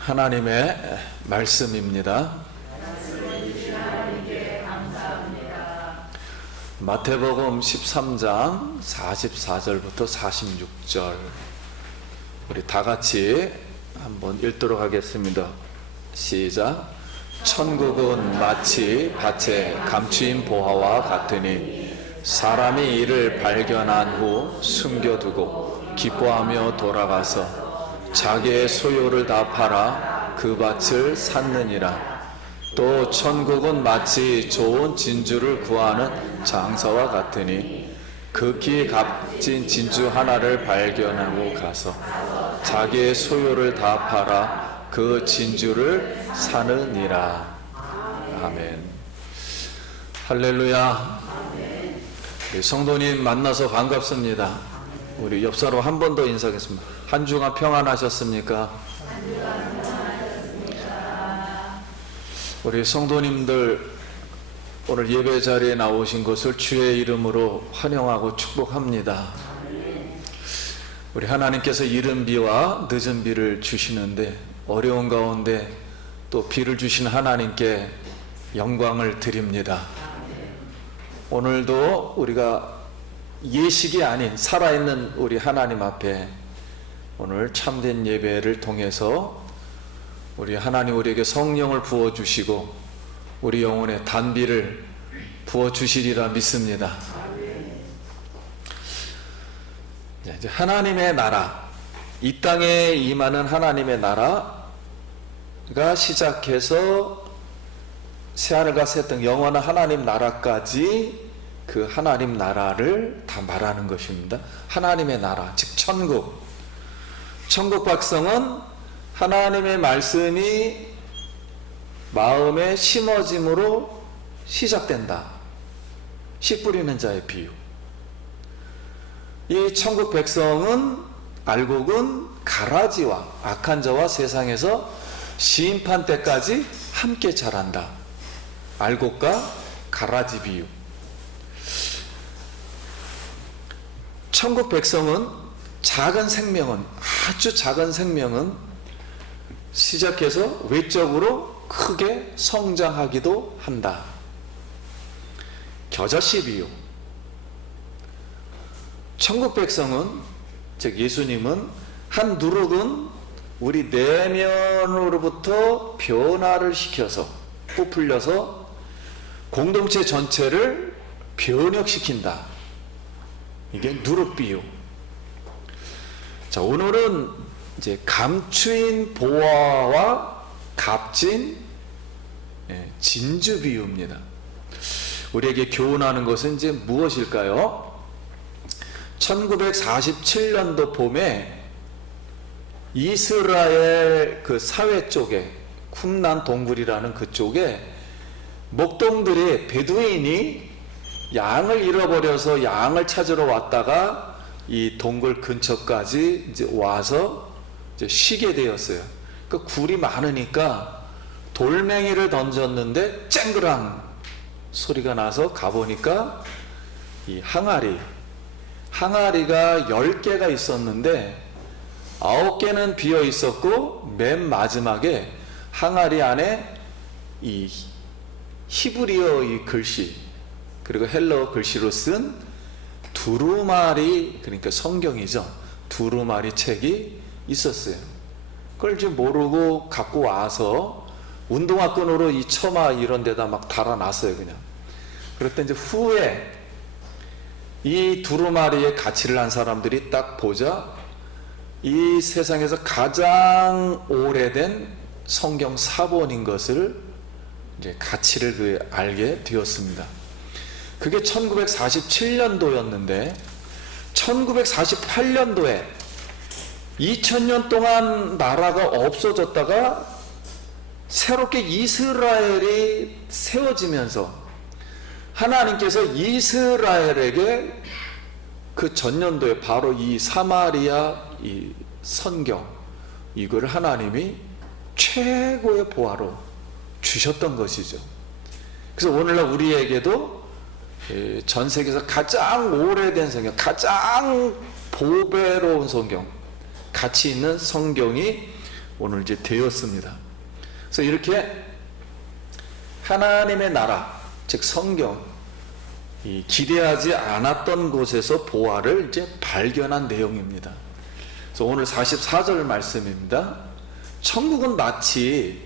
하나님의 말씀입니다. 마태복음 13장 44절부터 46절 우리 다 같이 한번 읽도록 하겠습니다. 시작. 천국은 마치 밭에 감추인 보화와 같으니 사람이 이를 발견한 후 숨겨두고 기뻐하며 돌아가서 자기의 소유를 다 팔아 그 밭을 샀느니라. 또 천국은 마치 좋은 진주를 구하는 장사와 같으니 극히 값진 진주 하나를 발견하고 가서 자기의 소유를 다 팔아 그 진주를 사느니라. 아멘. 할렐루야. 우리 성도님 만나서 반갑습니다. 우리 옆 사람 한 번 더 인사하겠습니다. 한 주간 평안하셨습니까? 우리 성도님들 오늘 예배 자리에 나오신 것을 주의 이름으로 환영하고 축복합니다. 우리 하나님께서 이른 비와 늦은 비를 주시는데 어려운 가운데 또 비를 주신 하나님께 영광을 드립니다. 오늘도 우리가 예식이 아닌 살아있는 우리 하나님 앞에 오늘 참된 예배를 통해서 우리 하나님 우리에게 성령을 부어주시고 우리 영혼에 단비를 부어주시리라 믿습니다. 이제 하나님의 나라, 이 땅에 임하는 하나님의 나라가 시작해서 새하늘과 새 땅 영원한 하나님 나라까지 그 하나님 나라를 다 말하는 것입니다. 하나님의 나라, 즉 천국. 천국 백성은 하나님의 말씀이 마음에 심어짐으로 시작된다. 씨 뿌리는 자의 비유. 이 천국 백성은 알곡은 가라지와 악한 자와 세상에서 심판 때까지 함께 자란다. 알곡과 가라지 비유. 천국 백성은 작은 생명은, 아주 작은 생명은 시작해서 외적으로 크게 성장하기도 한다. 겨자씨 비유. 천국 백성은, 즉 예수님은 한 누룩은 우리 내면으로부터 변화를 시켜서 부풀려서 공동체 전체를 변혁시킨다. 이게 누룩 비유. 자, 오늘은 이제 감추인 보화와 값진 진주 비유입니다. 우리에게 교훈하는 것은 이제 무엇일까요? 1947년도 봄에 이스라엘 그 사회 쪽에 쿰란 동굴이라는 그쪽에 목동들의 베두인이 양을 잃어버려서 양을 찾으러 왔다가 이 동굴 근처까지 이제 와서 이제 쉬게 되었어요. 그 굴이 많으니까 돌멩이를 던졌는데 쨍그랑 소리가 나서 가보니까 이 항아리가 10개가 있었는데 9개는 비어 있었고 맨 마지막에 항아리 안에 이 히브리어 이 글씨 그리고 헬러 글씨로 쓴 두루마리, 그러니까 성경이죠. 두루마리 책이 있었어요. 그걸 이제 모르고 갖고 와서 운동화 끈으로 이 처마 이런 데다 막 달아놨어요, 그냥. 그랬더니 이제 후에 이 두루마리의 가치를 한 사람들이 딱 보자 이 세상에서 가장 오래된 성경 사본인 것을 이제 가치를 알게 되었습니다. 그게 1947년도였는데 1948년도에 2000년 동안 나라가 없어졌다가 새롭게 이스라엘이 세워지면서 하나님께서 이스라엘에게 그 전년도에 바로 이 사마리아 이 선경 이걸 하나님이 최고의 보화로 주셨던 것이죠. 그래서 오늘날 우리에게도 전 세계에서 가장 오래된 성경, 가장 보배로운 성경, 가치 있는 성경이 오늘 이제 되었습니다. 그래서 이렇게 하나님의 나라, 즉 성경, 이 기대하지 않았던 곳에서 보화를 이제 발견한 내용입니다. 그래서 오늘 44절 말씀입니다. 천국은 마치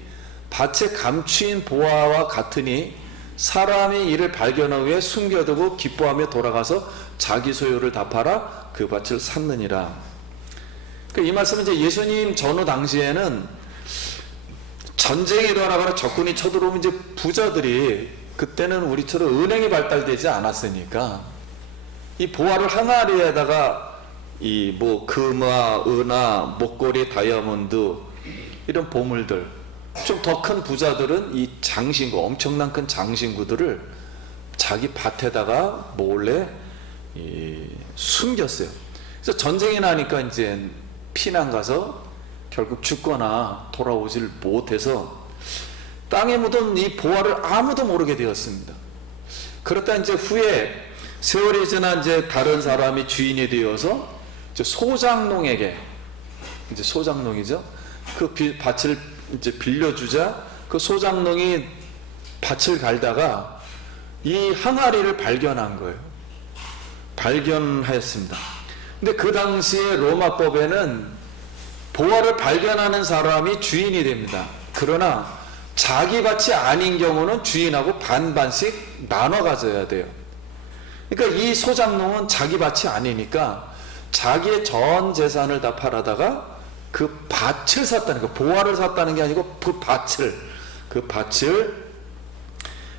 밭에 감추인 보화와 같으니 사람이 이를 발견한 후에 숨겨두고 기뻐하며 돌아가서 자기 소유를 다 팔아 그 밭을 샀느니라. 이 말씀은 이제 예수님 전후 당시에는 전쟁이 일어나거나 적군이 쳐들어오면 이제 부자들이, 그때는 우리처럼 은행이 발달되지 않았으니까 이 보화를 항아리에다가 이 뭐 금화, 은화, 목걸이, 다이아몬드 이런 보물들, 좀 더 큰 부자들은 이 장신구, 엄청난 큰 장신구들을 자기 밭에다가 몰래 숨겼어요. 그래서 전쟁이 나니까 이제 피난 가서 결국 죽거나 돌아오질 못해서 땅에 묻은 이 보화를 아무도 모르게 되었습니다. 그렇다 이제 후에 세월이 지나 이제 다른 사람이 주인이 되어서 이제 소장농에게, 이제 소장농이죠. 그 밭을 이제 빌려주자 그 소장농이 밭을 갈다가 이 항아리를 발견한 거예요. 발견하였습니다. 근데 그 당시에 로마법에는 보화를 발견하는 사람이 주인이 됩니다. 그러나 자기 밭이 아닌 경우는 주인하고 반반씩 나눠 가져야 돼요. 그러니까 이 소장농은 자기 밭이 아니니까 자기의 전 재산을 다 팔아다가 그 밭을 샀다는 거, 보화를 샀다는 게 아니고 그 밭을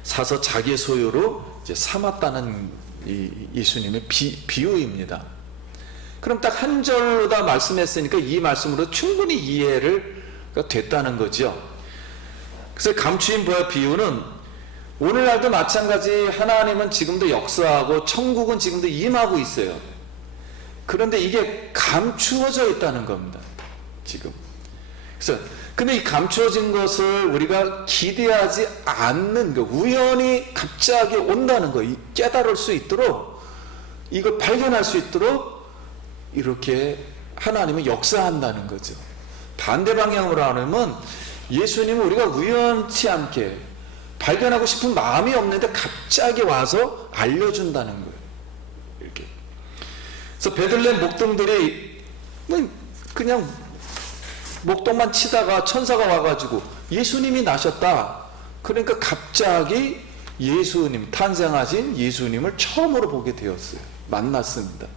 사서 자기의 소유로 이제 삼았다는 이 예수님의 비유입니다. 그럼 딱 한 절로 다 말씀했으니까 이 말씀으로 충분히 이해가 됐다는 거죠. 그래서 감추인 보화 비유는 오늘날도 마찬가지, 하나님은 지금도 역사하고 천국은 지금도 임하고 있어요. 그런데 이게 감추어져 있다는 겁니다. 지금. 그래서 근데 이 감추어진 것을 우리가 기대하지 않는 거, 우연히 갑자기 온다는 거, 깨달을 수 있도록, 이걸 발견할 수 있도록 이렇게 하나님은 역사한다는 거죠. 반대 방향으로 하면 예수님은 우리가 우연치 않게 발견하고 싶은 마음이 없는데 갑자기 와서 알려준다는 거예요. 이렇게. 그래서 베들레헴 목동들이 그냥 목동만 치다가 천사가 와가지고 예수님이 나셨다. 그러니까 갑자기 예수님, 탄생하신 예수님을 처음으로 보게 되었어요. 만났습니다.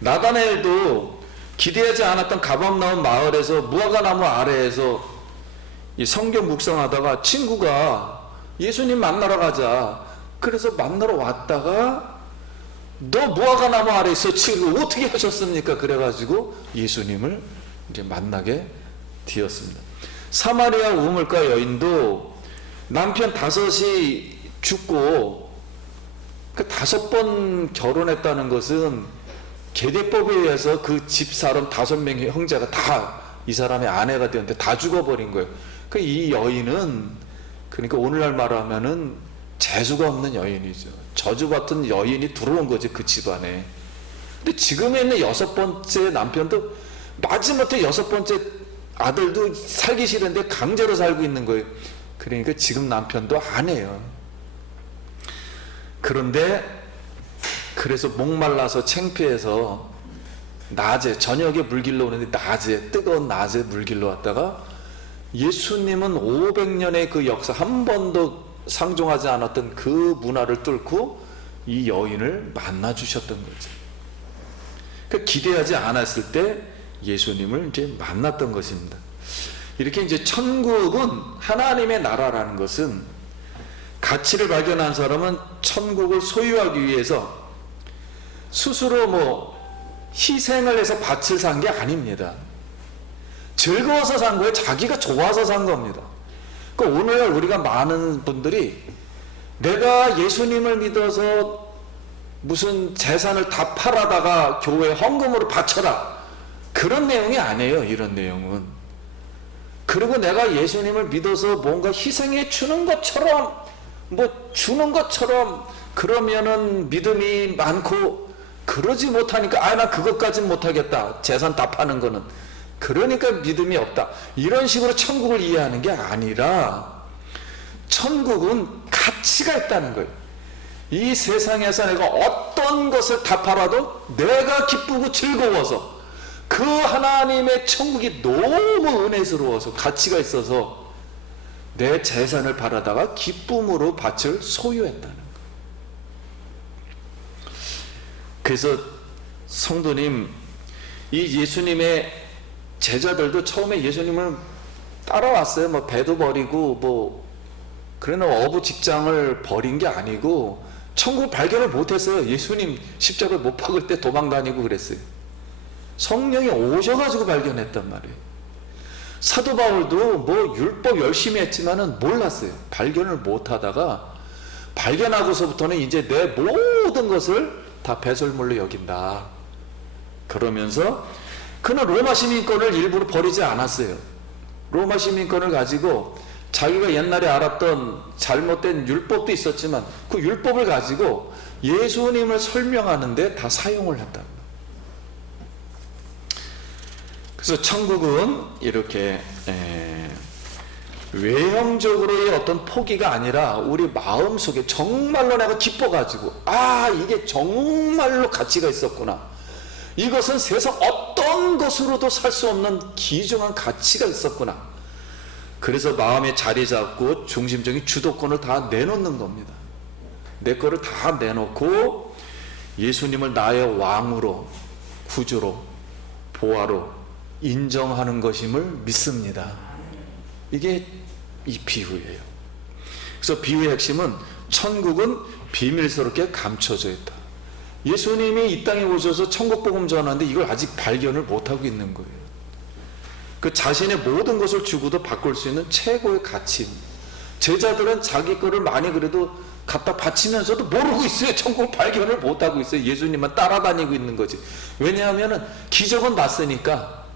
나다나엘도 기대하지 않았던 가버나움 마을에서 무화과나무 아래에서 이 성경 묵상하다가 친구가 예수님 만나러 가자. 그래서 만나러 왔다가 너 무화과나무 아래 있어 친구 어떻게 하셨습니까? 그래가지고 예수님을 이제 만나게 되었습니다. 사마리아 우물가 여인도 남편 5이 죽고 그 5번 결혼했다는 것은 계대법에 의해서 그 집사람 5명의 형제가 다 이 사람의 아내가 되었는데 다 죽어버린 거예요. 그 이 여인은 그러니까 오늘날 말하면은 재수가 없는 여인이죠. 저주받은 여인이 들어온 거지 그 집안에. 근데 지금에 있는 6번째 남편도 마지못해 6번째 아들도 살기 싫은데 강제로 살고 있는 거예요. 그러니까 지금 남편도 안 해요. 그런데 그래서 목말라서 창피해서 낮에, 저녁에 물길로 오는데 낮에, 뜨거운 낮에 물길로 왔다가 예수님은 500년의 그 역사, 한 번도 상종하지 않았던 그 문화를 뚫고 이 여인을 만나 주셨던 거죠. 그러니까 기대하지 않았을 때 예수님을 이제 만났던 것입니다. 이렇게 이제 천국은 하나님의 나라라는 것은 가치를 발견한 사람은 천국을 소유하기 위해서 스스로 희생을 해서 밭을 산 게 아닙니다. 즐거워서 산 거예요. 자기가 좋아서 산 겁니다. 그러니까 오늘날 우리가 많은 분들이 내가 예수님을 믿어서 무슨 재산을 다 팔아다가 교회 헌금으로 바쳐라, 그런 내용이 아니에요. 이런 내용은. 그리고 내가 예수님을 믿어서 뭔가 희생해 주는 것처럼, 주는 것처럼 그러면은 믿음이 많고 그러지 못하니까 나 그것까진 못하겠다. 재산 다 파는 거는. 그러니까 믿음이 없다. 이런 식으로 천국을 이해하는 게 아니라 천국은 가치가 있다는 거예요. 이 세상에서 내가 어떤 것을 다 팔아도 내가 기쁘고 즐거워서 그 하나님의 천국이 너무 은혜스러워서 가치가 있어서 내 재산을 팔아다가 기쁨으로 밭을 소유했다는 거예요. 그래서 성도님, 이 예수님의 제자들도 처음에 예수님을 따라왔어요. 뭐 배도 버리고 그러나 어부 직장을 버린 게 아니고 천국 발견을 못했어요. 예수님 십자가를 못 박을 때 도망 다니고 그랬어요. 성령이 오셔가지고 발견했단 말이에요. 사도 바울도 율법 열심히 했지만은 몰랐어요. 발견을 못하다가 발견하고서부터는 이제 내 모든 것을 다 배설물로 여긴다. 그러면서 그는 로마 시민권을 일부러 버리지 않았어요. 로마 시민권을 가지고 자기가 옛날에 알았던 잘못된 율법도 있었지만 그 율법을 가지고 예수님을 설명하는데 다 사용을 했다. 그래서 천국은 이렇게 외형적으로의 어떤 포기가 아니라 우리 마음속에 정말로 내가 기뻐가지고 이게 정말로 가치가 있었구나. 이것은 세상 어떤 것으로도 살 수 없는 귀중한 가치가 있었구나. 그래서 마음에 자리 잡고 중심적인 주도권을 다 내놓는 겁니다. 내 거를 다 내놓고 예수님을 나의 왕으로, 구주로, 보화로 인정하는 것임을 믿습니다. 이게 이 비유예요. 그래서 비유의 핵심은 천국은 비밀스럽게 감춰져 있다. 예수님이 이 땅에 오셔서 천국 복음 전하는데 이걸 아직 발견을 못하고 있는 거예요. 그 자신의 모든 것을 주고도 바꿀 수 있는 최고의 가치. 제자들은 자기 거를 많이 그래도 갖다 바치면서도 모르고 있어요. 천국 발견을 못하고 있어요. 예수님만 따라다니고 있는 거지. 왜냐하면 기적은 났으니까.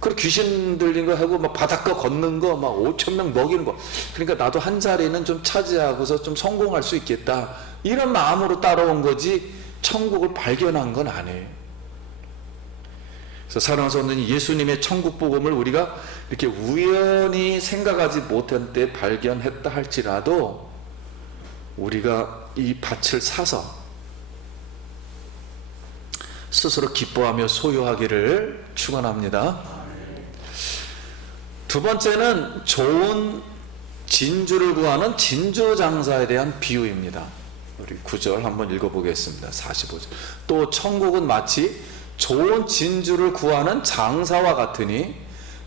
그리고 귀신 들린 거 하고 바닷가 걷는 거 5,000명 먹이는 거. 그러니까 나도 한 자리는 좀 차지하고서 좀 성공할 수 있겠다. 이런 마음으로 따라온 거지 천국을 발견한 건 아니에요. 그래서 사랑하는 성도님, 예수님의 천국 복음을 우리가 이렇게 우연히 생각하지 못한 때 발견했다 할지라도 우리가 이 밭을 사서 스스로 기뻐하며 소유하기를 축원합니다. 두 번째는 좋은 진주를 구하는 진주 장사에 대한 비유입니다. 우리 9절 한번 읽어보겠습니다. 45절. 또 천국은 마치 좋은 진주를 구하는 장사와 같으니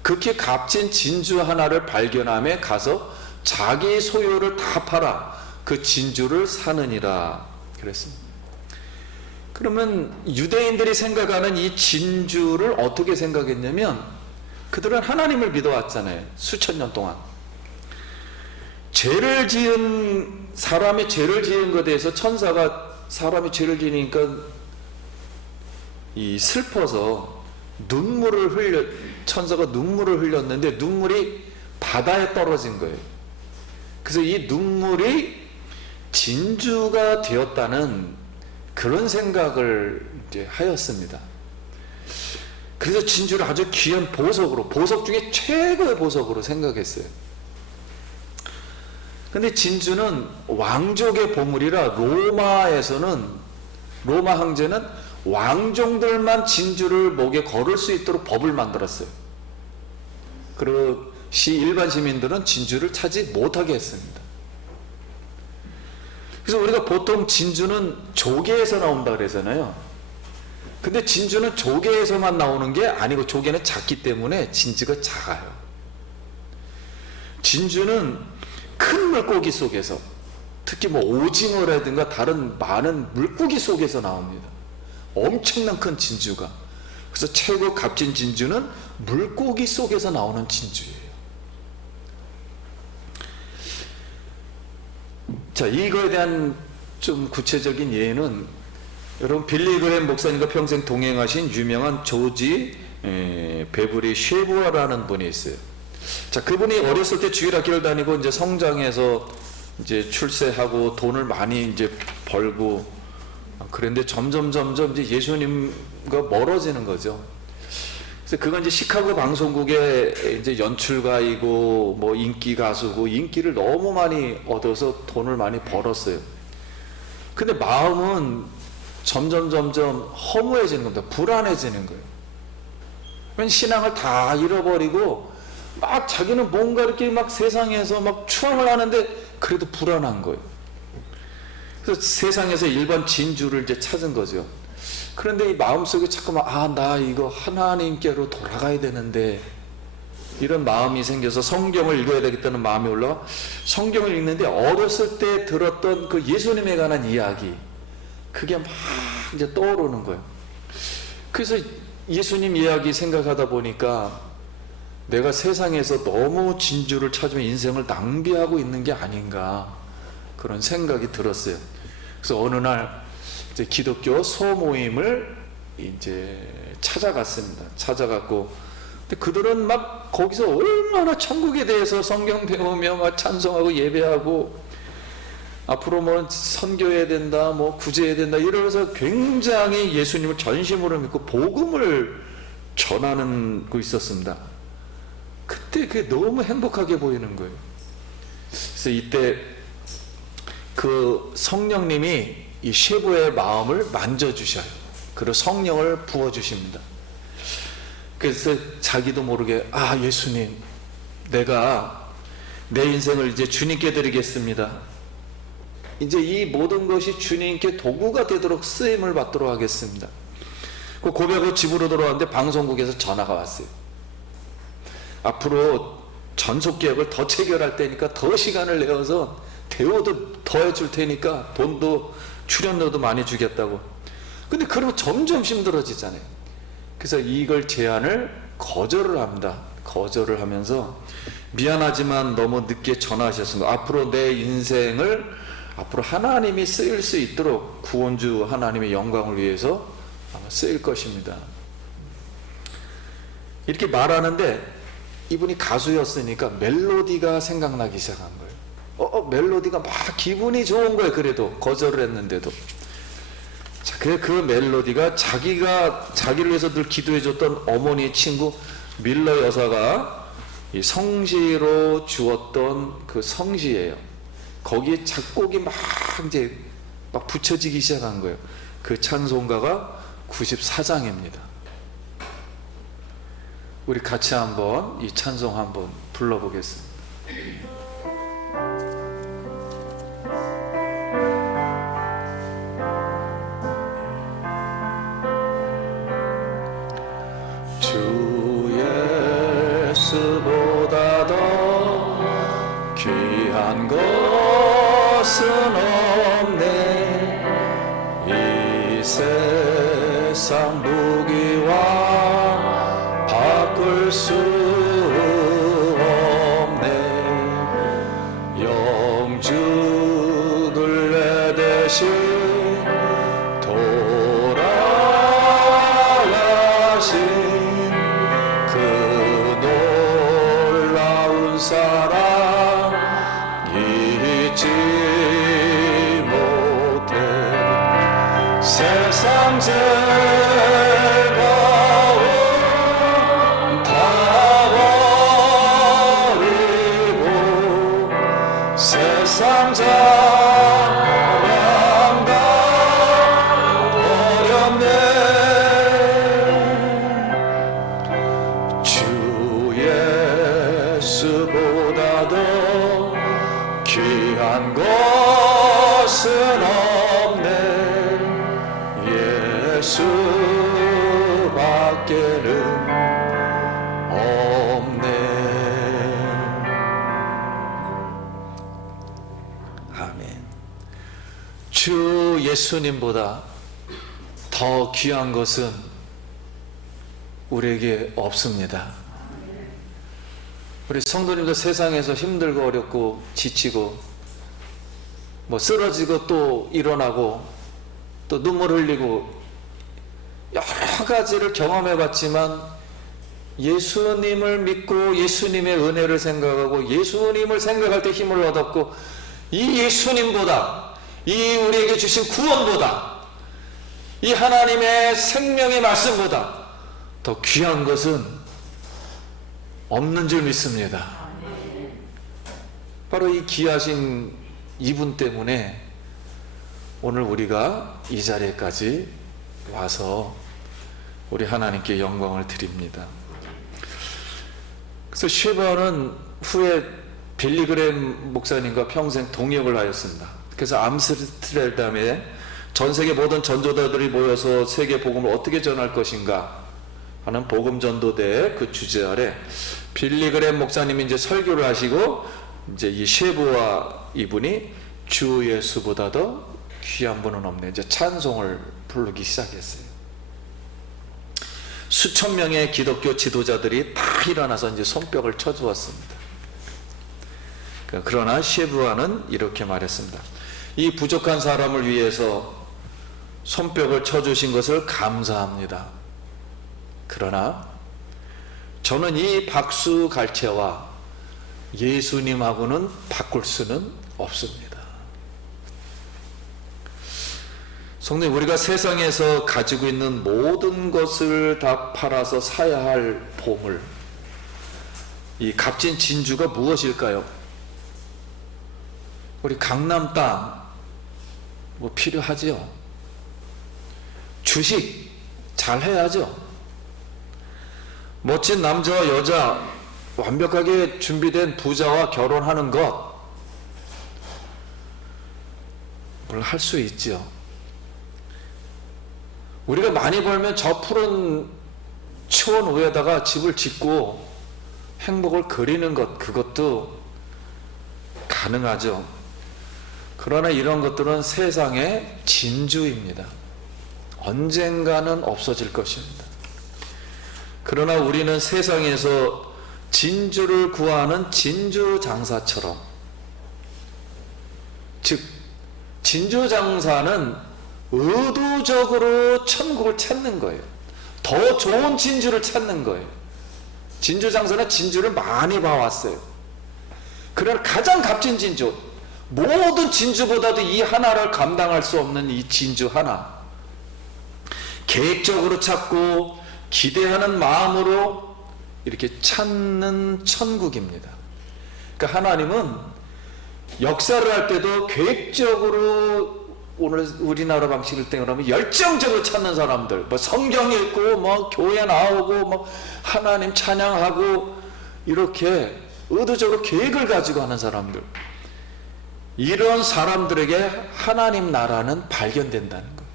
극히 값진 진주 하나를 발견함에 가서 자기 소유를 다 팔아 그 진주를 사느니라 그랬습니다. 그러면 유대인들이 생각하는 이 진주를 어떻게 생각했냐면 그들은 하나님을 믿어왔잖아요. 수천 년 동안. 사람이 죄를 지은 것에 대해서 천사가 사람이 죄를 지으니까 슬퍼서 천사가 눈물을 흘렸는데 눈물이 바다에 떨어진 거예요. 그래서 이 눈물이 진주가 되었다는 그런 생각을 이제 하였습니다. 그래서 진주를 아주 귀한 보석 중에 최고의 보석으로 생각했어요. 근데 진주는 왕족의 보물이라 로마 황제는 왕족들만 진주를 목에 걸을 수 있도록 법을 만들었어요. 그리고 일반 시민들은 진주를 차지 못하게 했습니다. 그래서 우리가 보통 진주는 조개에서 나온다 그러잖아요. 근데 진주는 조개에서만 나오는 게 아니고 조개는 작기 때문에 진주가 작아요. 진주는 큰 물고기 속에서 특히 오징어라든가 다른 많은 물고기 속에서 나옵니다. 엄청난 큰 진주가. 그래서 최고 값진 진주는 물고기 속에서 나오는 진주예요. 자, 이거에 대한 좀 구체적인 예는 여러분 빌리 그램 목사님과 평생 동행하신 유명한 조지 베브리 쉐부아라는 분이 있어요. 자, 그분이 어렸을 때 주일학교를 다니고 이제 성장해서 이제 출세하고 돈을 많이 이제 벌고 그런데 점점 이제 예수님과 멀어지는 거죠. 그래서 그건 이제 시카고 방송국의 이제 연출가이고 뭐 인기 가수고 인기를 너무 많이 얻어서 돈을 많이 벌었어요. 근데 마음은 점점 허무해지는 겁니다. 불안해지는 거예요. 왜냐면 신앙을 다 잃어버리고 막 자기는 뭔가 이렇게 막 세상에서 막 추앙을 하는데 그래도 불안한 거예요. 그래서 세상에서 일반 진주를 이제 찾은 거죠. 그런데 이 마음속에 자꾸만 나 이거 하나님께로 돌아가야 되는데 이런 마음이 생겨서 성경을 읽어야 되겠다는 마음이 올라와 성경을 읽는데 어렸을 때 들었던 그 예수님에 관한 이야기 그게 막 이제 떠오르는 거예요. 그래서 예수님 이야기 생각하다 보니까 내가 세상에서 너무 진주를 찾으면 인생을 낭비하고 있는 게 아닌가 그런 생각이 들었어요. 그래서 어느 날 이제 기독교 소모임을 이제 찾아갔습니다. 찾아갔고 근데 그들은 막 거기서 얼마나 천국에 대해서 성경 배우며 막 찬송하고 예배하고 앞으로 뭐 선교해야 된다, 뭐 구제해야 된다 이러면서 굉장히 예수님을 전심으로 믿고 복음을 전하고 있었습니다. 그때 그게 너무 행복하게 보이는 거예요. 그래서 이때 그 성령님이 이 셰보의 마음을 만져주셔요. 그리고 성령을 부어주십니다. 그래서 자기도 모르게 예수님 내가 내 인생을 이제 주님께 드리겠습니다. 이제 이 모든 것이 주님께 도구가 되도록 쓰임을 받도록 하겠습니다. 그 고백하고 집으로 돌아왔는데 방송국에서 전화가 왔어요. 앞으로 전속계약을 더 체결할 때니까 더 시간을 내어서 대우도 더 해줄 테니까 돈도 출연료도 많이 주겠다고. 근데 그러면 점점 힘들어지잖아요. 그래서 이걸 제안을 거절을 합니다. 거절을 하면서 미안하지만 너무 늦게 전화하셨습니다. 앞으로 내 인생을 앞으로 하나님이 쓰일 수 있도록 구원주 하나님의 영광을 위해서 쓰일 것입니다. 이렇게 말하는데 이분이 가수였으니까 멜로디가 생각나기 시작한 거예요. 멜로디가 막 기분이 좋은 거예요. 그래도 거절을 했는데도. 자, 그 멜로디가 자기를 위해서 늘 기도해줬던 어머니의 친구 밀러 여사가 이 성시로 주었던 그 성시예요. 거기에 작곡이 막 이제 막 붙여지기 시작한 거예요. 그 찬송가가 94장입니다. 우리 같이 한번 이 찬송 한번 불러보겠습니다. 주 예수보다 더 귀한 것은 없네. 이 세상 무기와 바꿀 수 없네. 영죽을 내 대신 돌아가신 그 놀라운 사랑 잊지 못해. 세상 즐거움 다 버리고 세상 자랑 다 버렸네. 주 예수보다 더 귀한 것은 없네. 예수밖에는 없네. 아멘. 주 예수님보다 더 귀한 것은 우리에게 없습니다. 우리 성도님도 세상에서 힘들고 어렵고 지치고 뭐 쓰러지고 또 일어나고 또 눈물 흘리고 여러 가지를 경험해 봤지만 예수님을 믿고 예수님의 은혜를 생각하고 예수님을 생각할 때 힘을 얻었고 이 예수님보다 이 우리에게 주신 구원보다 이 하나님의 생명의 말씀보다 더 귀한 것은 없는 줄 믿습니다. 바로 이 귀하신 이분 때문에 오늘 우리가 이 자리에까지 와서 우리 하나님께 영광을 드립니다. 그래서 쉐바는 후에 빌리그램 목사님과 평생 동역을 하였습니다. 그래서 암스테르담에 전 세계 모든 전도자들이 모여서 세계 복음을 어떻게 전할 것인가 하는 복음 전도대의 그 주제 아래 빌리그램 목사님이 이제 설교를 하시고 이제 이 쉐보와 이분이 주 예수보다 더 귀한 분은 없네. 이제 찬송을 부르기 시작했어요. 수천 명의 기독교 지도자들이 다 일어나서 이제 손뼉을 쳐주었습니다. 그러나 쉐보와는 이렇게 말했습니다. 이 부족한 사람을 위해서 손뼉을 쳐주신 것을 감사합니다. 그러나 저는 이 박수 갈채와 예수님하고는 바꿀 수는 없습니다. 성도님, 우리가 세상에서 가지고 있는 모든 것을 다 팔아서 사야 할 보물, 이 값진 진주가 무엇일까요? 우리 강남 땅 뭐 필요하지요? 주식 잘 해야죠. 멋진 남자와 여자 완벽하게 준비된 부자와 결혼하는 것 뭘 할 수 있지요. 우리가 많이 벌면 저 푸른 초원 위에다가 집을 짓고 행복을 그리는 것, 그것도 가능하죠. 그러나 이런 것들은 세상의 진주입니다. 언젠가는 없어질 것입니다. 그러나 우리는 세상에서 진주를 구하는 진주 장사처럼, 즉 진주 장사는 의도적으로 천국을 찾는 거예요. 더 좋은 진주를 찾는 거예요. 진주 장사는 진주를 많이 봐왔어요. 그러나 가장 값진 진주, 모든 진주보다도 이 하나를 감당할 수 없는 이 진주 하나, 계획적으로 찾고 기대하는 마음으로 이렇게 찾는 천국입니다. 그러니까 하나님은 역사를 할 때도 계획적으로, 오늘 우리나라 방식을 땡으라면 열정적으로 찾는 사람들, 뭐 성경 읽고 뭐 교회 나오고 뭐 하나님 찬양하고 이렇게 의도적으로 계획을 가지고 하는 사람들, 이런 사람들에게 하나님 나라는 발견된다는 거예요.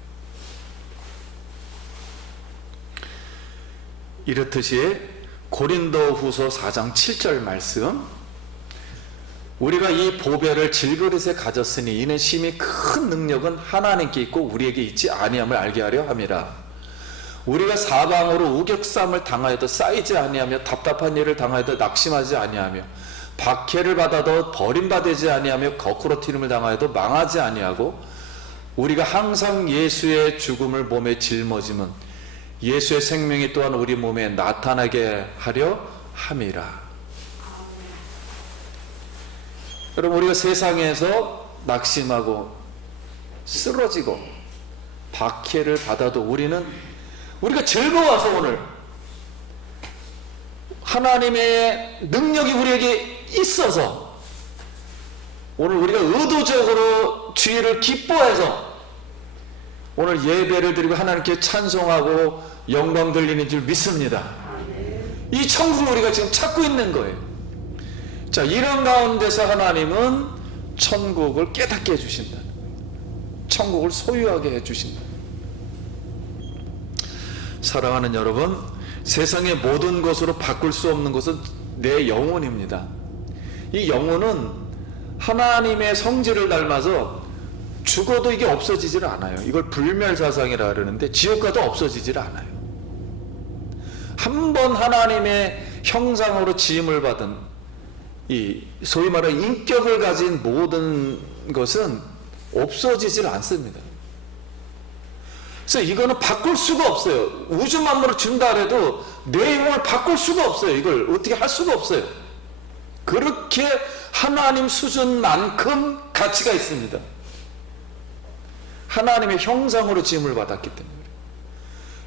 이렇듯이 고린도후서 4장 7절 말씀, 우리가 이 보배를 질그릇에 가졌으니 이는 심히 큰 능력은 하나님께 있고 우리에게 있지 아니함을 알게 하려 함이라. 우리가 사방으로 우격삼을 당하여도 쌓이지 아니하며 답답한 일을 당하여도 낙심하지 아니하며 박해를 받아도 버림받지 아니하며 거꾸로 튀김을 당하여도 망하지 아니하고 우리가 항상 예수의 죽음을 몸에 짊어짐은 예수의 생명이 또한 우리 몸에 나타나게 하려 함이라. 여러분, 우리가 세상에서 낙심하고 쓰러지고 박해를 받아도 우리가 즐거워서 오늘 하나님의 능력이 우리에게 있어서 오늘 우리가 의도적으로 주의를 기뻐해서 오늘 예배를 드리고 하나님께 찬송하고 영광 돌리는 줄 믿습니다. 이 천국을 우리가 지금 찾고 있는 거예요. 자, 이런 가운데서 하나님은 천국을 깨닫게 해주신다는 거예요. 천국을 소유하게 해주신다. 사랑하는 여러분, 세상의 모든 것으로 바꿀 수 없는 것은 내 영혼입니다. 이 영혼은 하나님의 성질을 닮아서 죽어도 이게 없어지질 않아요. 이걸 불멸사상이라 그러는데 지옥 가도 없어지질 않아요. 한 번 하나님의 형상으로 지음을 받은 이 소위 말하는 인격을 가진 모든 것은 없어지질 않습니다. 그래서 이거는 바꿀 수가 없어요. 우주 만물을 준다 해도 내 영혼을 바꿀 수가 없어요. 이걸 어떻게 할 수가 없어요. 그렇게 하나님 수준만큼 가치가 있습니다. 하나님의 형상으로 지음을 받았기 때문에.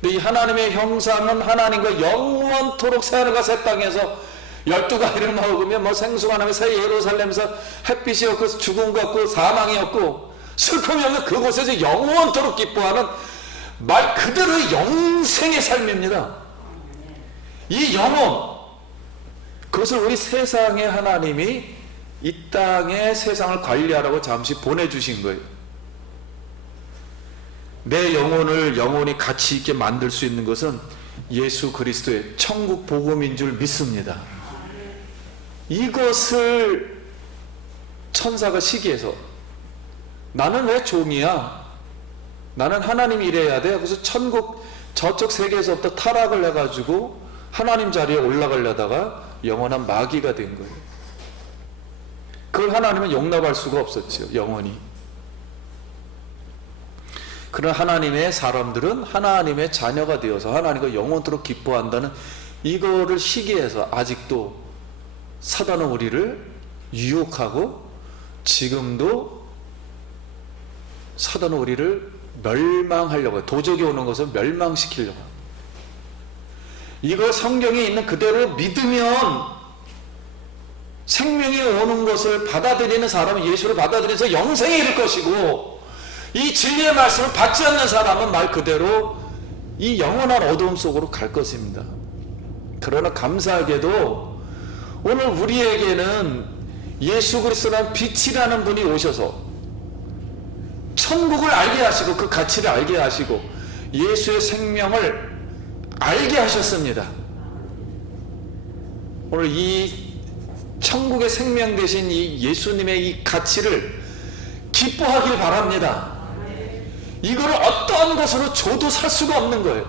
근데 이 하나님의 형상은 하나님과 영원토록 새하늘과 새 땅에서 12가지를 먹으면 뭐 생수가 나면 새 예루살렘에서 햇빛이 없고 죽음이 없고 사망이 없고 슬픔이 없는 그곳에서 영원토록 기뻐하는 말 그대로의 영생의 삶입니다. 이 영혼, 그것을 우리 세상의 하나님이 이 땅에 세상을 관리하라고 잠시 보내주신 거예요. 내 영혼을 영원히 가치 있게 만들 수 있는 것은 예수 그리스도의 천국 복음인 줄 믿습니다. 이것을 천사가 시기해서 나는 왜 종이야? 나는 하나님이 이래야 돼. 그래서 천국 저쪽 세계에서부터 타락을 해가지고 하나님 자리에 올라가려다가 영원한 마귀가 된 거예요. 그걸 하나님은 용납할 수가 없었죠. 영원히. 그런 하나님의 사람들은 하나님의 자녀가 되어서 하나님과 영원토록 기뻐한다는 이거를 시기해서 아직도 사단은 우리를 유혹하고 지금도 사단은 우리를 멸망하려고 해요. 도적이 오는 것을 멸망시키려고 해요. 이걸 성경에 있는 그대로 믿으면 생명이 오는 것을 받아들이는 사람은 예수를 받아들여서 영생에 이를 것이고, 이 진리의 말씀을 받지 않는 사람은 말 그대로 이 영원한 어두움 속으로 갈 것입니다. 그러나 감사하게도 오늘 우리에게는 예수 그리스도라는 빛이라는 분이 오셔서 천국을 알게 하시고 그 가치를 알게 하시고 예수의 생명을 알게 하셨습니다. 오늘 이 천국의 생명 되신 이 예수님의 이 가치를 기뻐하길 바랍니다. 이거를 어떠한 것으로 줘도 살 수가 없는 거예요.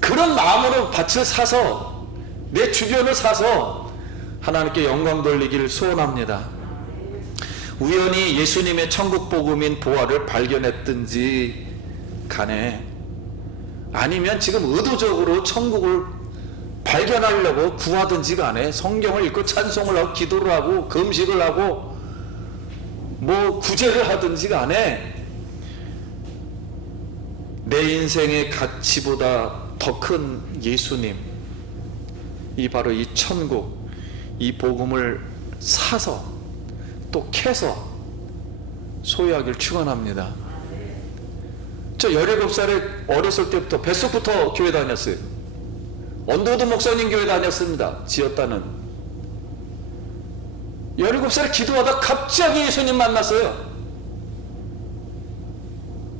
그런 마음으로 밭을 사서 내 주변을 사서 하나님께 영광 돌리기를 소원합니다. 우연히 예수님의 천국 복음인 보화를 발견했든지 간에, 아니면 지금 의도적으로 천국을 발견하려고 구하든지 간에 성경을 읽고 찬송을 하고 기도를 하고 금식을 하고 뭐 구제를 하든지 간에 내 인생의 가치보다 더 큰 예수님, 이 바로 이 천국, 이 복음을 사서 또 캐서 소유하기를 축원합니다. 저 17살에 어렸을 때부터 뱃속부터 교회 다녔어요. 언더우드 목사님 교회 다녔습니다. 지었다는. 17살에 기도하다 갑자기 예수님 만났어요.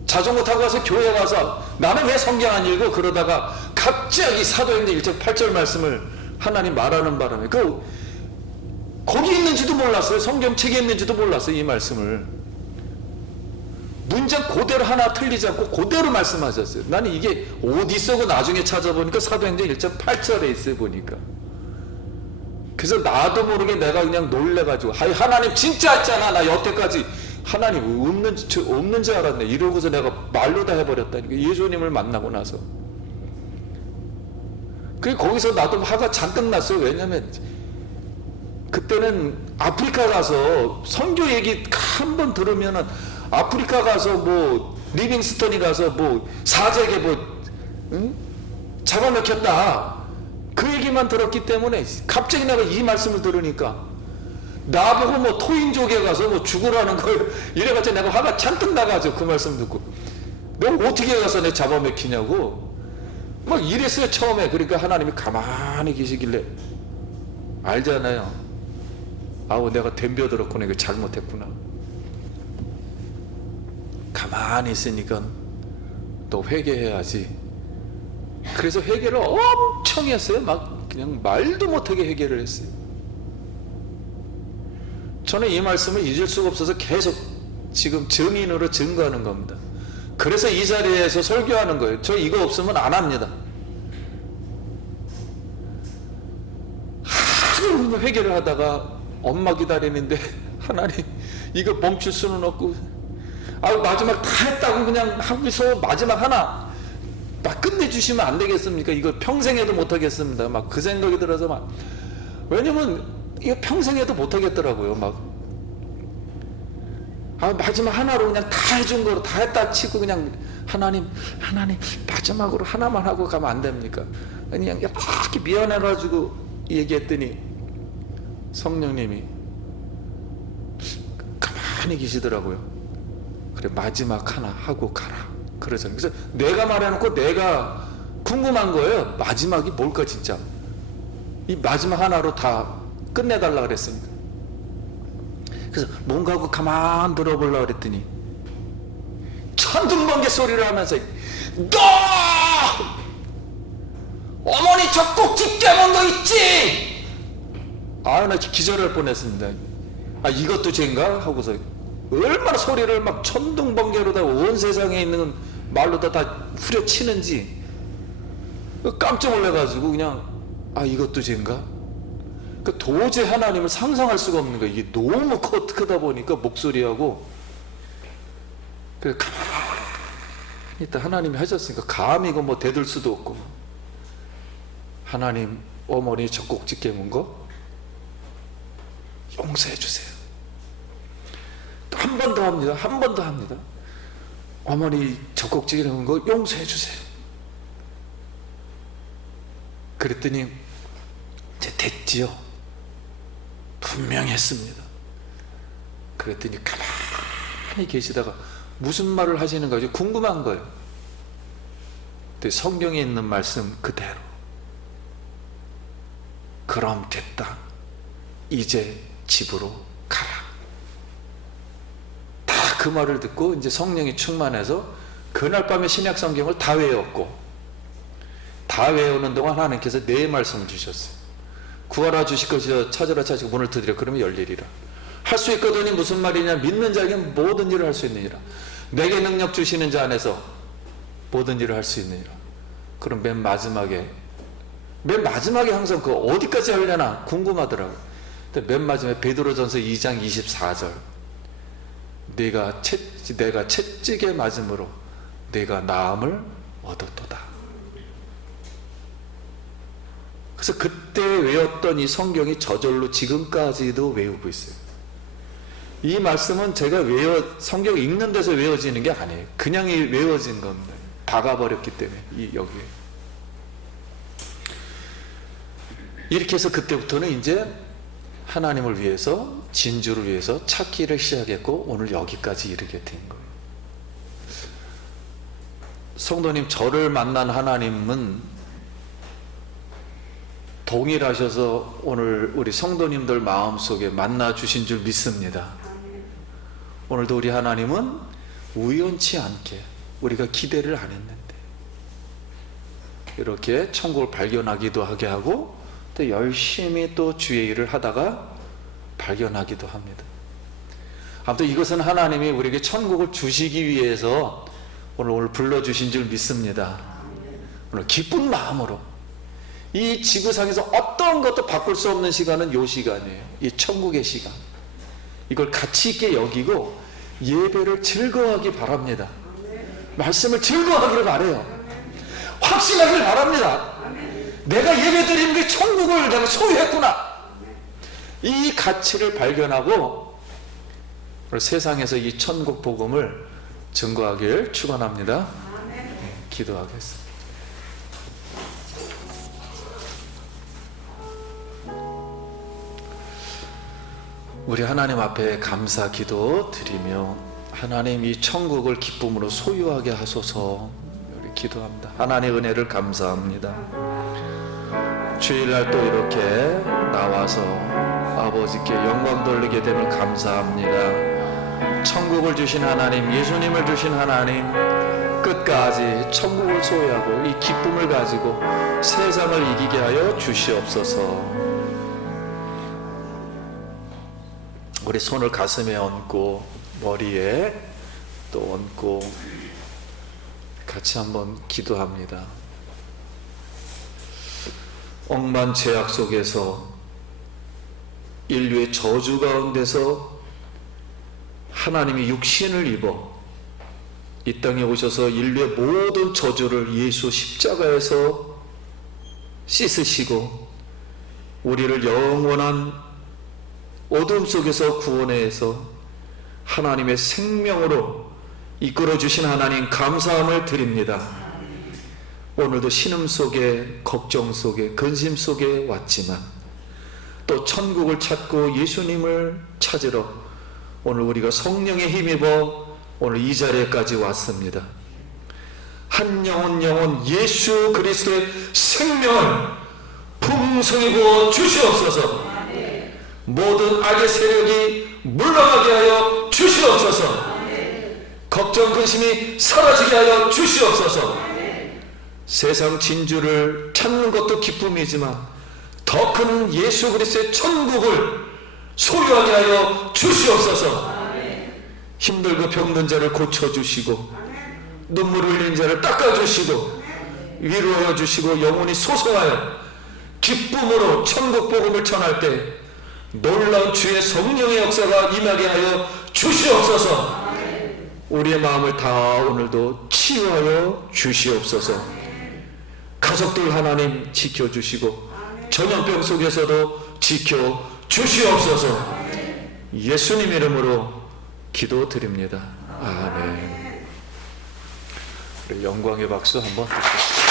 자전거 타고 가서 교회 가서 나는 왜 성경 안 읽어? 그러다가 갑자기 사도행전 1장 8절 말씀을 하나님 말하는 바람에 거기 있는지도 몰랐어요. 성경책에 있는지도 몰랐어요. 이 말씀을 문장 그대로 하나 틀리지 않고 그대로 말씀하셨어요. 나는 이게 어디 있어고 나중에 찾아보니까 사도행전 1장 8절에 있어요. 보니까. 그래서 나도 모르게 내가 그냥 놀래가지고 하나님 진짜 했잖아. 나 여태까지 하나님 없는 줄 알았네. 이러고서 내가 말로 다 해버렸다니까. 예수님을 만나고 나서. 그리고 거기서 나도 화가 잔뜩 났어요. 왜냐면 그때는 아프리카 가서 선교 얘기 한 번 들으면은 아프리카 가서 뭐 리빙스턴이 가서 뭐 사제게 잡아먹혔다, 그 얘기만 들었기 때문에 갑자기 내가 이 말씀을 들으니까 나보고 뭐 토인족에 가서 뭐 죽으라는 걸 이래봤자 내가 화가 잔뜩 나가지고 그 말씀 듣고 내가 어떻게 가서 내 잡아먹히냐고 막 이랬어요 처음에. 그러니까 하나님이 가만히 계시길래 알잖아요. 아우 내가 덤벼들었구나, 이거 잘못했구나. 가만히 있으니까 또 회개해야지. 그래서 회개를 엄청 했어요. 막 그냥 말도 못하게 회개를 했어요. 저는 이 말씀을 잊을 수가 없어서 계속 지금 증인으로 증거하는 겁니다. 그래서 이 자리에서 설교하는 거예요. 저 이거 없으면 안 합니다. 하루 회개를 하다가 엄마 기다리는데 하나님 이거 멈출 수는 없고, 마지막 다 했다고 그냥 하고서 마지막 하나 막 끝내주시면 안 되겠습니까? 이거 평생 해도 못하겠습니다. 막 그 생각이 들어서 막, 왜냐면 이거 평생 해도 못하겠더라고요. 막 마지막 하나로 그냥 다 해준 거로 다 했다 치고 그냥 하나님 마지막으로 하나만 하고 가면 안 됩니까? 그냥 이렇게 미안해가지고 얘기했더니 성령님이 가만히 계시더라고요. 그래, 마지막 하나 하고 가라 그러잖아요. 그래서 내가 말해놓고 내가 궁금한 거예요. 마지막이 뭘까 진짜. 이 마지막 하나로 다 끝내달라 그랬으니까. 그래서 뭔가 하고 가만 들어보려고 그랬더니 천둥번개 소리를 하면서 너 어머니 젖꼭지 깨문 거 있지? 나 기절할 뻔했습니다. 이것도 죄인가? 하고서 얼마나 소리를 막 천둥번개로 다 온 세상에 있는 말로 다 후려치는지 깜짝 놀라가지고 그냥 이것도 죄인가? 도저히 하나님을 상상할 수가 없는 거예요. 이게 너무 크다 보니까 목소리하고. 그래서 가만히 있다 하나님이 하셨으니까 감히 이거 뭐 대들 수도 없고, 하나님 어머니 젖꼭지 깨문 거 용서해 주세요. 또 한 번 더 합니다. 한 번 더 합니다. 어머니 젖꼭지 깨문 거 용서해 주세요. 그랬더니 이제 됐지요. 분명히 했습니다. 그랬더니 가만히 계시다가 무슨 말을 하시는가 궁금한 거예요. 근데 성경에 있는 말씀 그대로, 그럼 됐다, 이제 집으로 가라. 다 그 말을 듣고 이제 성령이 충만해서 그날 밤에 신약 성경을 다 외웠고, 다 외우는 동안 하나님께서 네 말씀을 주셨어요. 구하라 주실 것이요 찾으라 찾으시고 문을 두드려 그러면 열리리라. 할 수 있거든이 무슨 말이냐? 믿는 자에게 모든 일을 할 수 있느니라. 내게 능력 주시는 자 안에서 모든 일을 할 수 있느니라. 그럼 맨 마지막에 항상 그 어디까지 하려나 궁금하더라고요. 근데 맨 마지막에 베드로전서 2장 24절, 내가 채찍에 맞음으로 내가 나음을 얻었도다. 그래서 그때 외웠던 이 성경이 저절로 지금까지도 외우고 있어요. 이 말씀은 제가 성경 읽는 데서 외워지는 게 아니에요. 그냥 외워진 겁니다. 박아버렸기 때문에 여기에. 이렇게 해서 그때부터는 이제 하나님을 위해서, 진주를 위해서 찾기를 시작했고 오늘 여기까지 이르게 된 거예요. 성도님, 저를 만난 하나님은 동일하셔서 오늘 우리 성도님들 마음속에 만나 주신 줄 믿습니다. 오늘도 우리 하나님은 우연치 않게 우리가 기대를 안 했는데 이렇게 천국을 발견하기도 하게 하고, 또 열심히 또 주의 일을 하다가 발견하기도 합니다. 아무튼 이것은 하나님이 우리에게 천국을 주시기 위해서 오늘 불러주신 줄 믿습니다. 오늘 기쁜 마음으로 이 지구상에서 어떤 것도 바꿀 수 없는 시간은 이 시간이에요. 이 천국의 시간. 이걸 가치 있게 여기고 예배를 즐거워하기 바랍니다. 말씀을 즐거워하기를 바라요. 확신하길 바랍니다. 내가 예배 드리는 게 천국을 내가 소유했구나. 이 가치를 발견하고 세상에서 이 천국 복음을 증거하길 축원합니다. 기도하겠습니다. 우리 하나님 앞에 감사 기도 드리며, 하나님 이 천국을 기쁨으로 소유하게 하소서 우리 기도합니다. 하나님의 은혜를 감사합니다. 주일날 또 이렇게 나와서 아버지께 영광 돌리게 됨을 감사합니다. 천국을 주신 하나님, 예수님을 주신 하나님, 끝까지 천국을 소유하고 이 기쁨을 가지고 세상을 이기게 하여 주시옵소서. 우리 손을 가슴에 얹고 머리에 또 얹고 같이 한번 기도합니다. 억만 죄악 속에서 인류의 저주 가운데서 하나님이 육신을 입어 이 땅에 오셔서 인류의 모든 저주를 예수 십자가에서 씻으시고 우리를 영원한 어둠 속에서 구원해서 하나님의 생명으로 이끌어 주신 하나님 감사함을 드립니다. 오늘도 신음 속에, 걱정 속에, 근심 속에 왔지만 또 천국을 찾고 예수님을 찾으러 오늘 우리가 성령에 힘입어 오늘 이 자리에까지 왔습니다. 한 영혼 예수 그리스도의 생명을 풍성히 부어 주시옵소서. 모든 악의 세력이 물러가게 하여 주시옵소서. 걱정 근심이 사라지게 하여 주시옵소서. 세상 진주를 찾는 것도 기쁨이지만 더 큰 예수 그리스도의 천국을 소유하게 하여 주시옵소서. 힘들고 병든 자를 고쳐주시고 눈물 흘린 자를 닦아주시고 위로하여 주시고 영혼이 소성하여 기쁨으로 천국 복음을 전할 때 놀라운 주의 성령의 역사가 임하게 하여 주시옵소서. 우리의 마음을 다 오늘도 치유하여 주시옵소서. 가족들 하나님 지켜주시고 전염병 속에서도 지켜주시옵소서. 예수님 이름으로 기도드립니다. 아멘. 우리 영광의 박수 한번 드리겠습니다.